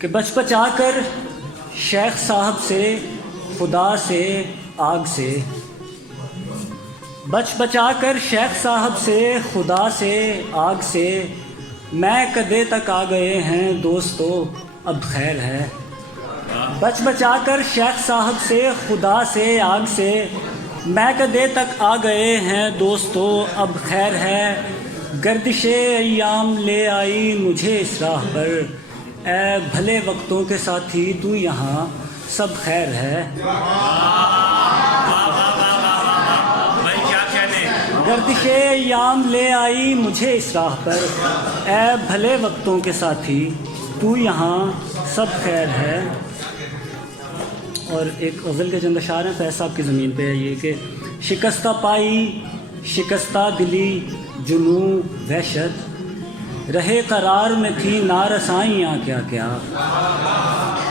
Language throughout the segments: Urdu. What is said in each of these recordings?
کہ بچ بچا کر شیخ صاحب سے خدا سے آگ سے، بچ بچا کر شیخ صاحب سے خدا سے آگ سے، میں کدے تک آ گئے ہیں دوستو اب خیر ہے۔ بچ بچا کر شیخ صاحب سے خدا سے آگ سے، میں کدے تک آ گئے ہیں دوستو اب خیر ہے۔ گردش ایام لے آئی مجھے اس راہ پر، اے بھلے وقتوں کے ساتھی تو یہاں سب خیر ہے۔ گردش ایام لے آئی مجھے اس راہ پر، اے بھلے وقتوں کے ساتھی تو یہاں سب خیر ہے۔ اور ایک غزل کے چند اشعار ہیں، فیض صاحب کی زمین پہ ہے یہ کہ شکستہ پائی شکستہ دلی جنوں وحشت، رہے قرار میں تھی نارسائیاں کیا کیا۔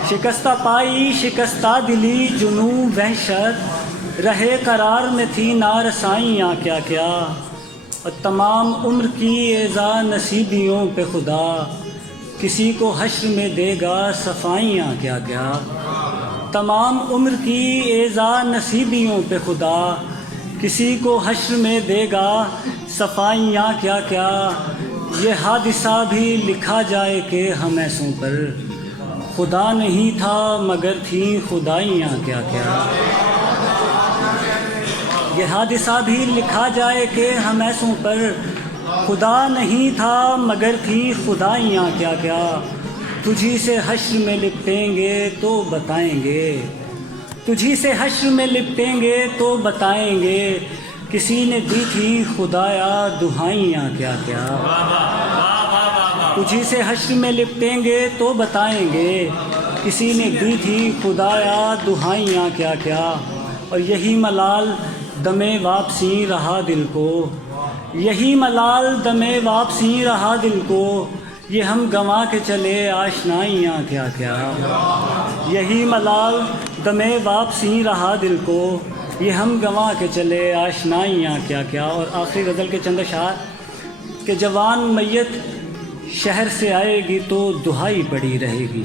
شکستہ پائی شکستہ دلی جنوں وحشت، رہے قرار میں تھی نارسائیاں کیا کیا۔ اور تمام عمر کی ایذا نصیبیوں پہ خدا، کسی کو حشر میں دے گا صفائیاں کیا کیا۔ تمام عمر کی ایذا نصیبیوں پہ خدا، کسی کو حشر میں دے گا صفائیاں کیا کیا۔ یہ حادثہ بھی لکھا جائے کہ ہم ایسوں پر، خدا نہیں تھا مگر تھیں خدائیاں کیا کیا۔ یہ حادثہ بھی لکھا جائے کہ ہم ایسوں پر، خدا نہیں تھا مگر تھیں خدائیاں کیا کیا۔ تجھی سے حشر میں لپٹیں گے تو بتائیں گے، تجھی سے حشر میں لپٹیں گے تو بتائیں گے، کسی نے دی تھی خدایا دہائیاں کیا کیا۔ تجھی سے حشر میں لپٹیں گے تو بتائیں گے، کسی نے دی تھی خدایا دہائیاں کیا کیا۔ اور یہی ملال دم واپسی رہا دل کو، یہی ملال دم واپسی رہا دل کو، یہ ہم گنوا کے چلے آشنائیاں کیا کیا۔ یہی ملال دم واپسی رہا دل کو، یہ ہم گنوا کے چلے آشنائیاں کیا کیا۔ اور آخری غزل کے چند اشعار کہ جوان میت شہر سے آئے گی تو دہائی پڑی رہے گی،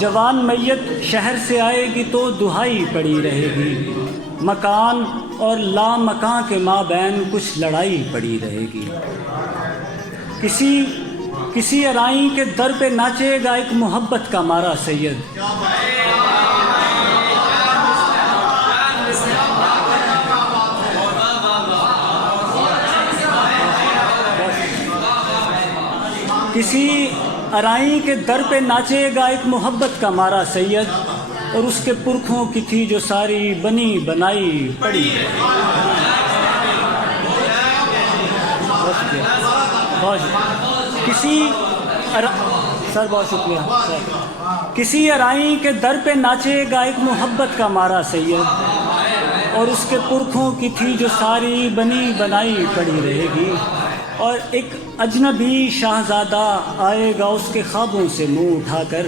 جوان میت شہر سے آئے گی تو دہائی پڑی رہے گی، مکان اور لا مکان کے مابین کچھ لڑائی پڑی رہے گی۔ کسی ارائیں کے در پہ ناچے گا ایک محبت کا مارا سید، کسی ارائیں کے در پہ ناچے گا ایک محبت کا مارا سید، اور اس کے پرکھوں کی تھی جو ساری بنی بنائی پڑی۔ بہت شکریہ سر۔ کسی ارائیں کے در پہ ناچے گا ایک محبت کا مارا سید، اور اس کے پرکھوں کی تھی جو ساری بنی بنائی پڑی رہے گی۔ اور ایک اجنبی شاہزادہ آئے گا اس کے خوابوں سے منہ اٹھا کر،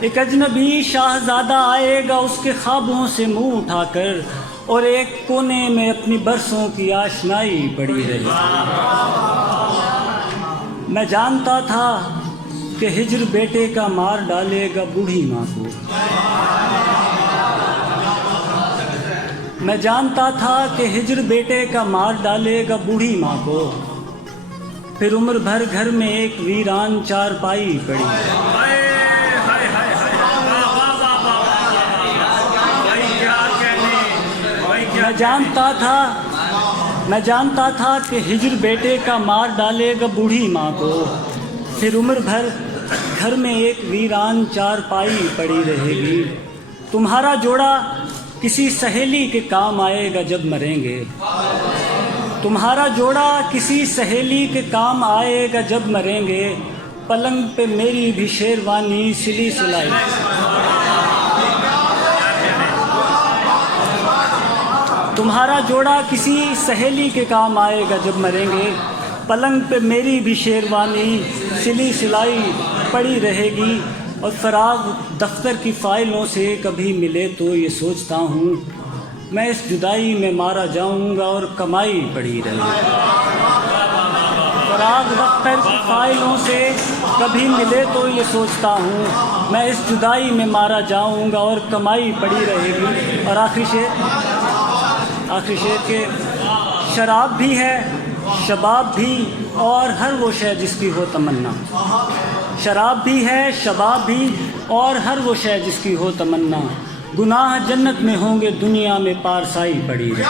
ایک اجنبی شاہزادہ آئے گا اس کے خوابوں سے منہ اٹھا کر، اور ایک کونے میں اپنی برسوں کی آشنائی پڑی رہی۔ میں جانتا تھا کہ ہجر بیٹے کا مار ڈالے گا بوڑھی ماں کو، میں جانتا تھا کہ ہجر بیٹے کا مار ڈالے گا بوڑھی ماں کو، پھر عمر بھر گھر میں ایک ویران چارپائی پڑی۔ میں جانتا تھا کہ ہجر بیٹے کا مار ڈالے گا بوڑھی ماں کو، پھر عمر بھر گھر میں ایک ویران چارپائی پڑی رہے گی۔ تمہارا جوڑا کسی سہیلی کے کام آئے گا جب مریں گے، تمہارا جوڑا کسی سہیلی کے کام آئے گا جب مریں گے، پلنگ پہ میری بھی شیروانی سلی سلائی۔ تمہارا جوڑا کسی سہیلی کے کام آئے گا جب مریں گے، پلنگ پہ میری بھی شیروانی سلی سلائی پڑی رہے گی۔ اور فراغ دفتر کی فائلوں سے کبھی ملے تو یہ سوچتا ہوں، میں اس جدائی میں مارا جاؤں گا اور کمائی پڑی رہے گی۔ فراغ دفتر کی فائلوں سے کبھی ملے تو یہ سوچتا ہوں میں اس جدائی میں مارا جاؤں گا اور کمائی پڑی رہے گی. اور آخری شعر کے شراب بھی ہے شباب بھی اور ہر وہ شے جس کی ہو تمنا. شراب بھی ہے شباب بھی اور ہر وہ شے جس کی ہو تمنا. گناہ جنت میں ہوں گے دنیا میں پارسائی پڑی ہے.